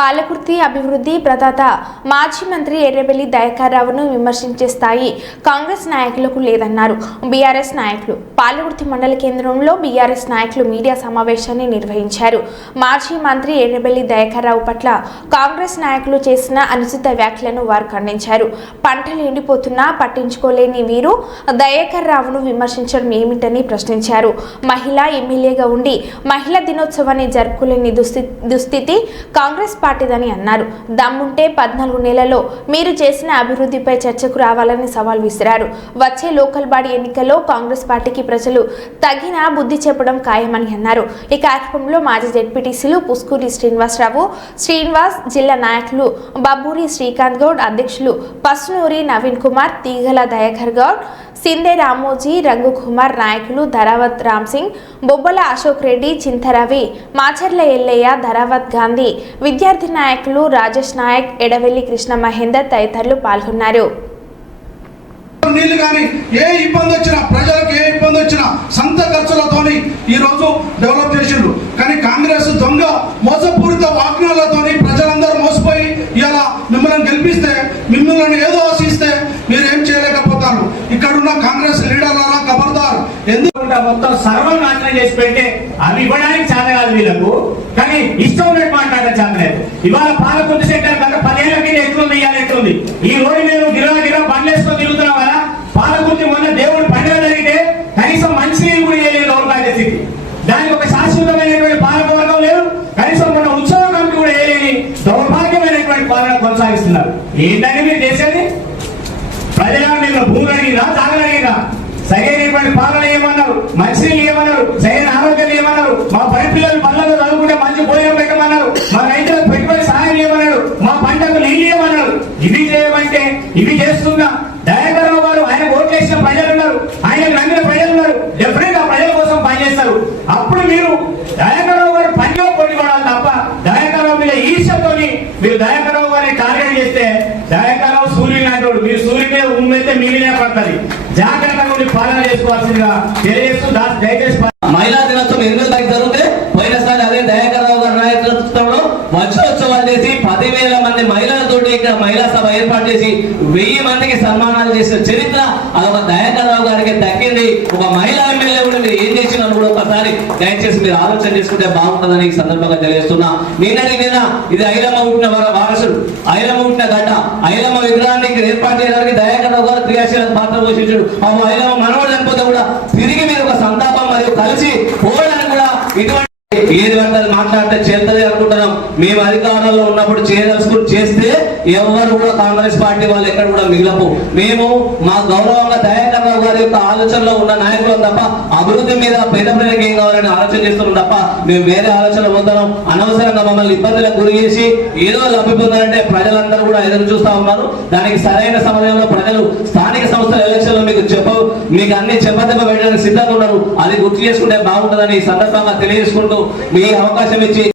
పాలకుర్తి అభివృద్ధి ప్రదాత మాజీ మంత్రి ఎర్రబెల్లి దయాకర్ రావును విమర్శించే స్థాయి కాంగ్రెస్ నాయకులకు లేదన్నారు బీఆర్ఎస్ నాయకులు. పాలకుర్తి మండల కేంద్రంలో బీఆర్ఎస్ నాయకులు మీడియా సమావేశాన్ని నిర్వహించారు. మాజీ మంత్రి ఎర్రబెల్లి దయాకర్ రావు పట్ల కాంగ్రెస్ నాయకులు చేసిన అనుచిత వ్యాఖ్యలను వారు ఖండించారు. పంటలు ఎండిపోతున్నా పట్టించుకోలేని వీరు దయాకర్ రావును విమర్శించడం ఏమిటని ప్రశ్నించారు. మహిళా ఎమ్మెల్యేగా ఉండి మహిళా దినోత్సవాన్ని జరుపుకోలేని దుస్థితి కాంగ్రెస్ పార్టీదని అన్నారు. దమ్ముంటే 14 నెలల్లో మీరు చేసిన అభివృద్ధిపై చర్చకు రావాలని సవాల్ విసిరారు. వచ్చే లోకల్ బాడీ ఎన్నికల్లో కాంగ్రెస్ పార్టీకి ప్రజలు తగిన బుద్ధి చెప్పడం ఖాయమని అన్నారు. ఈ కార్యక్రమంలో మాజీ జెడ్పీటీసీలు పుస్కూరి శ్రీనివాస్, జిల్లా నాయకులు బబ్బూరి శ్రీకాంత్ గౌడ్, అధ్యక్షులు పస్నూరి నవీన్ కుమార్, తీగల దయాకర్ గౌడ్, సిందే రామోజీ, రంగు కుమార్, నాయకులు ధరావత్ రామ్ సింగ్, బొబ్బల అశోక్ రెడ్డి, చింతరవి, మాచర్ల ఎల్లయ్య, ధరావత్ గాంధీ, విద్యార్థి నాయకులు రాజేష్ నాయక్, ఎడవెల్లి కృష్ణ మహేందర్ తదితరులు పాల్గొన్నారు. నీళ్లు కానీ ఏ ఇబ్బంది వచ్చినా ప్రజలకు ఏ ఇబ్బంది వచ్చినా సొంత ఖర్చులతోని ఈ రోజు డెవలప్ చేసిండ్రు. కానీ కాంగ్రెస్ దొంగ మోసపూరిత వాగ్దానాలతోని ప్రజలందరూ మోసపోయి ఇలా మిమ్మల్ని గెలిపిస్తే మిమ్మల్ని ఏదో ఆశిస్తే మీరేం చేయలేకపోతారు. ఇక్కడున్న కాంగ్రెస్ లీడర్ల ఖబర్దార్. ఎందుకంటే మొత్తం సర్వనాశనం చేసి పెట్టే అవి ఇవ్వడానికి చేత కాదు వీళ్ళకు, కానీ ఇష్టం ఉన్నట్టు మాట్లాడే చేత లేదు. ఇవాళ పాలకుర్తి సెక్టర్ కన్నా 10 ఏళ్ల కింద ఎట్లుంది ఇవాళ ఎట్లుంది. ఈ రోజు మేము గిరా బండ్లు వేసుకొని తిరుగుతున్నాం కదా. పాలకుర్తి మొన్న దేవుడు పండుగ జరిగితే కనీసం మంచి నీళ్ళు కూడా వేయలేదు దౌర్భాగ్య స్థితి. దానికి ఒక శాశ్వతమైనటువంటి పాలకవర్గం లేదు. కనీసం మన ఉత్సవ కమిటీ కూడా వేయలేని దౌర్భాగ్యమైనటువంటి పాలన కొనసాగిస్తున్నారు. ఏంటని మీరు చేసేది? ప్రజల మీరు భూములు అడిగినా జాగలు అడిగినా సరైనటువంటి పాలన ఏమన్నారు, మంచినీళ్ళు ఏమన్నారు, సరైన ఆరోగ్యం ఏమన్నారు, మా పని పిల్లలు పనులలో చదువుకుంటే మంచి భోజనం పెట్టమన్నారు, మా రైతులకు పెట్టుబడి సహాయం ఏమన్నాడు, మా పంటకు నీళ్ళు ఏమన్నారు. ఇవి చేయమంటే ఇవి చేస్తున్నా దయాకర్ రావు గారు ఆయన ఓట్లేసిన ప్రజలు ఉన్నారు, ఆయన నమ్మిన ప్రజలు ఉన్నారు. డెఫినెట్ గా ప్రజల కోసం పనిచేస్తారు. అప్పుడు మీరు దయాకర్ రావు గారు పనిలో పోటీపడాలి తప్ప దయాకర్ రావు మీద ఈర్ష్యతో మీరు దయాకర్ రావు గారిని టార్గెట్ చేస్తే దయాకర్ రావు సూర్యుని అంటాడు. మీరు సూర్యుని మీద ఉమ్మైతే మీనే పడుతుంది. జాగ్రత్తగా ఉండి పాలన చేసుకోవాల్సిందిగా తెలియజేస్తూ దయచేసి మహిళా దినోత్సవం 8వ తారీఖు జరిగితే పోయినసారి అదే దయాకర్ రావు గారి నాయకత్వంలో వజ్రోత్సవాలు చేసి 10,000 మంది మహిళలతోటి ఇక్కడ మహిళా సభ ఏర్పాటు చేసి 1000 మందికి సన్మానాలు చేసిన చరిత్ర అదొక దయాకర్ రావు గారికి దక్కింది. ఒక మహిళా ఎమ్మెల్యే కూడా మీరు ఏం చేసినా కూడా ఒకసారి దయచేసి మీరు ఆలోచన చేసుకుంటే బాగుంటుందని ఈ సందర్భంగా తెలియజేస్తున్నా. నిన్నటి మీద ఇది ఐలమ్మ పుట్టిన వారసుడు, ఐలమ్మ పుట్టిన గడ్డ, ఐలమ్మ విగ్రహానికి ఏర్పాటు చేయడానికి దయాకర్ రావు గారు క్రియాశీలక పాత్ర పోషించాడు. ఆ ఐలమ్మ మనవడు చనిపోతే కూడా తిరిగి మీరు ఒక సంతాపం మరియు కలిసి పోవడానికి కూడా ఇటువంటి ఏది అంటే మాట్లాడితే చేస్తుంది అనుకుంటున్నాం. మేము అధికారంలో ఉన్నప్పుడు చేయదలుచుకుని చేస్తే ఎవరు కూడా కాంగ్రెస్ పార్టీ వాళ్ళు ఎక్కడ కూడా మిగిలపు. మేము మా గౌరవంగా దయాకర్ రావు గారి యొక్క ఆలోచనలో ఉన్న నాయకులు తప్ప అభివృద్ధి మీద పేద ప్రజలకు ఏం కావాలని ఆలోచన చేస్తున్నాం తప్ప మేము వేరే ఆలోచన పొందడం. అనవసరంగా మమ్మల్ని ఇబ్బందులకు గురి చేసి ఏదో లబ్ధి పొందాలంటే ప్రజలందరూ కూడా ఎదురు చూస్తా ఉన్నారు. దానికి సరైన సమయంలో ప్రజలు స్థానిక సంస్థల ఎలక్షన్ లో మీకు అన్ని చెప్పదెబ్బ పెట్టడానికి సిద్ధంగా ఉన్నారు. అది గుర్తు చేసుకుంటే బాగుంటుందని ఈ సందర్భంగా తెలియజేసుకుంటూ మీ అవకాశం ఇచ్చి